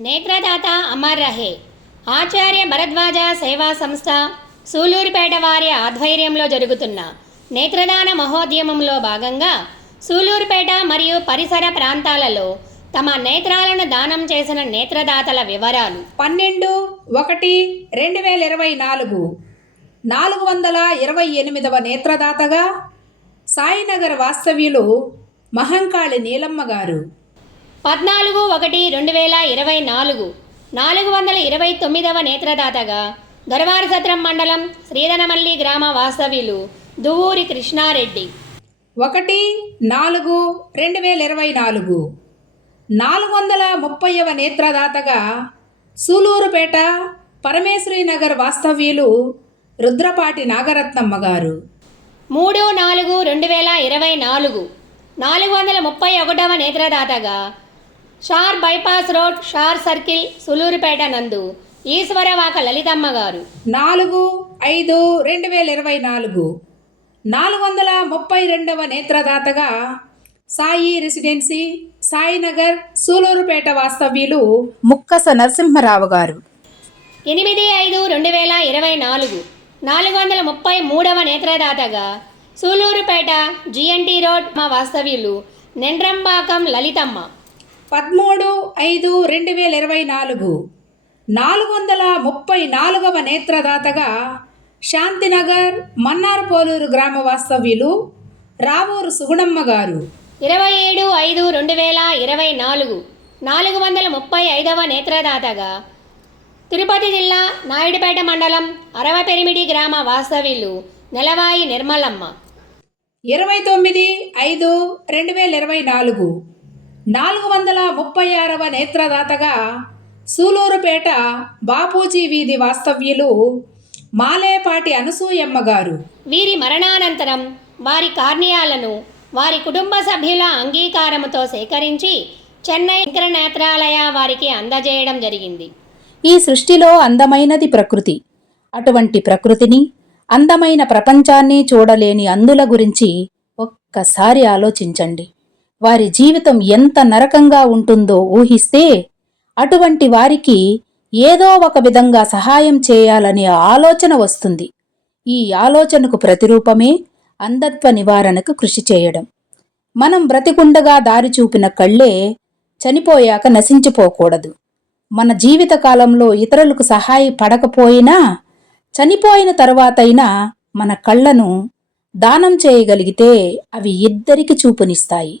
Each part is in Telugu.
నేత్రదాత అమర్ రహే ఆచార్య భరద్వాజ సేవా సంస్థ సూలూరుపేట వారి ఆధ్వర్యంలో జరుగుతున్న నేత్రదాన మహోద్యమంలో భాగంగా సూలూరుపేట మరియు పరిసర ప్రాంతాలలో తమ నేత్రాలను దానం చేసిన నేత్రదాతల వివరాలు. పన్నెండు ఒకటి రెండు వేల ఇరవై నాలుగు. నాలుగు వందల ఇరవై ఎనిమిదవ నేత్రదాతగా సాయినగర్ వాస్తవ్యులు మహంకాళి నీలమ్మ గారు. పద్నాలుగు ఒకటి రెండు వేల ఇరవై నాలుగు. నాలుగు వందల ఇరవై తొమ్మిదవ నేత్రదాతగా దొరవారసత్రం మండలం శ్రీధనమల్లి గ్రామ వాస్తవ్యులు దువ్వూరి కృష్ణారెడ్డి. ఒకటి నాలుగు రెండు వేల ఇరవై నాలుగు. నాలుగు వందల ముప్పైవ నేత్రదాతగా సూలూరుపేట పరమేశ్వరి నగర్ వాస్తవ్యులు రుద్రపాటి నాగరత్నమ్మ గారు. మూడు నాలుగు రెండు వేల ఇరవై నాలుగు. నాలుగు వందల ముప్పై ఒకటవ నేత్రదాతగా SHAR bypass road SHAR circle Sullurpeta నందు. ఈశ్వరవాక లలితమ్మ గారు. నాలుగు ఐదు రెండు వేల ఇరవై నాలుగు. నాలుగు వందల ముప్పై రెండవ నేత్రదాతగా సాయి రెసిడెన్సీ సాయినగర్ సూలూరుపేట వాస్తవ్యులు ముక్కస నరసింహరావు గారు. ఎనిమిది ఐదు రెండు వేల ఇరవై నాలుగు. నాలుగు వందల ముప్పై మూడవ నేత్రదాతగా సూలూరుపేట జిఎన్టీ రోడ్ మా వాస్తవ్యులు నెండ్రంబాకం లలితమ్మ. పదమూడు ఐదు రెండు వేల ఇరవై నాలుగు. నాలుగు వందల ముప్పై నాలుగవ నేత్రదాతగా శాంతినగర్ మన్నార్పోలూరు గ్రామ వాస్తవ్యులు రావూరు సుగుణమ్మ గారు. ఇరవై ఏడు ఐదు రెండు వేల ఇరవై నాలుగు. నాలుగు వందల ముప్పై ఐదవ నేత్రదాతగా తిరుపతి జిల్లా నాయుడుపేట మండలం అరవపెరిమిడి గ్రామ వాస్తవ్యులు నెలవాయి నిర్మలమ్మ. ఇరవై తొమ్మిది ఐదు రెండు వేల ఇరవై నాలుగు. నాలుగు వందల ముప్పై ఆరవ నేత్రదాతగా సూలూరుపేట బాపూజీ వీధి వాస్తవ్యులు మాలేపాటి అనసూయమ్మ గారు వీరి మరణానంతరం వారి కార్నియాలను వారి కుటుంబ సభ్యుల అంగీకారముతో సేకరించి చెన్నై నేత్రాలయ వారికి అందజేయడం జరిగింది. ఈ సృష్టిలో అందమైనది ప్రకృతి. అటువంటి ప్రకృతిని అందమైన ప్రపంచాన్ని చూడలేని అందుల గురించి ఒక్కసారి ఆలోచించండి. వారి జీవితం ఎంత నరకంగా ఉంటుందో ఊహిస్తే అటువంటి వారికి ఏదో ఒక విధంగా సహాయం చేయాలనే ఆలోచన వస్తుంది. ఈ ఆలోచనకు ప్రతిరూపమే అంధత్వ నివారణకు కృషి చేయడం. మనం బ్రతికుండగా దారి చూపిన కళ్ళే చనిపోయాక నశించిపోకూడదు. మన జీవితకాలంలో ఇతరులకు సహాయపడకపోయినా చనిపోయిన తరువాతైనా మన కళ్ళను దానం చేయగలిగితే అవి ఇద్దరికి చూపునిస్తాయి.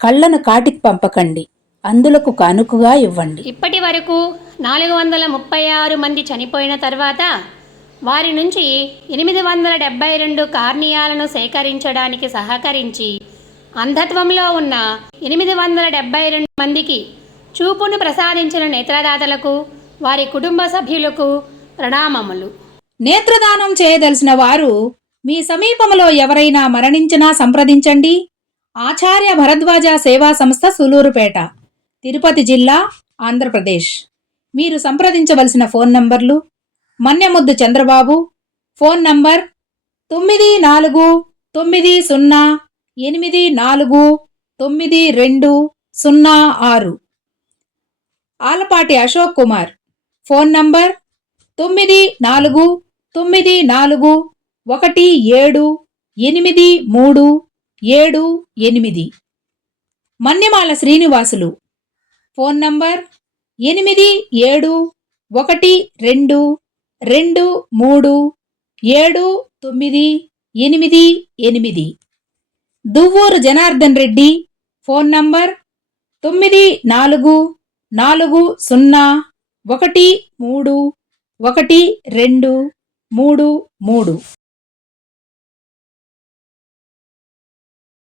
కళ్ళను కాటికి పంపకండి. అందులకు కానుకగా ఇవ్వండి. ఇప్పటి వరకు నాలుగు వందల ముప్పై ఆరు మంది చనిపోయిన తర్వాత వారి నుంచి ఎనిమిది వందల డెబ్బై రెండు కార్నియాలను సేకరించడానికి సహకరించి అంధత్వంలో ఉన్న ఎనిమిది వందల డెబ్బై రెండు మందికి చూపును ప్రసాదించిన నేత్రదాతలకు వారి కుటుంబ సభ్యులకు ప్రణామములు. నేత్రదానం చేయదలిసిన వారు మీ సమీపంలో ఎవరైనా మరణించినా సంప్రదించండి. ఆచార్య భరద్వాజ సేవా సంస్థ సులూరుపేట తిరుపతి జిల్లా ఆంధ్రప్రదేశ్. మీరు సంప్రదించవలసిన ఫోన్ నంబర్లు మన్నెముద్దు చంద్రబాబు ఫోన్ నంబర్ తొమ్మిది నాలుగు తొమ్మిది సున్నా ఎనిమిది నాలుగు తొమ్మిది రెండు సున్నా ఆరు. ఆలపాటి అశోక్ కుమార్ ఫోన్ నంబర్ తొమ్మిది నాలుగు తొమ్మిది నాలుగు ఒకటి ఏడు ఎనిమిది మూడు ఏడు ఎనిమిది. మన్నెమాల శ్రీనివాసులు. ఫోన్ నంబర్ ఎనిమిది ఏడు ఒకటి రెండు రెండు మూడు ఏడు తొమ్మిది ఎనిమిది ఎనిమిది. దువ్వూరు జనార్దన్ రెడ్డి ఫోన్ నంబర్ తొమ్మిది నాలుగు నాలుగు సున్నా ఒకటి మూడు ఒకటి రెండు మూడు మూడు.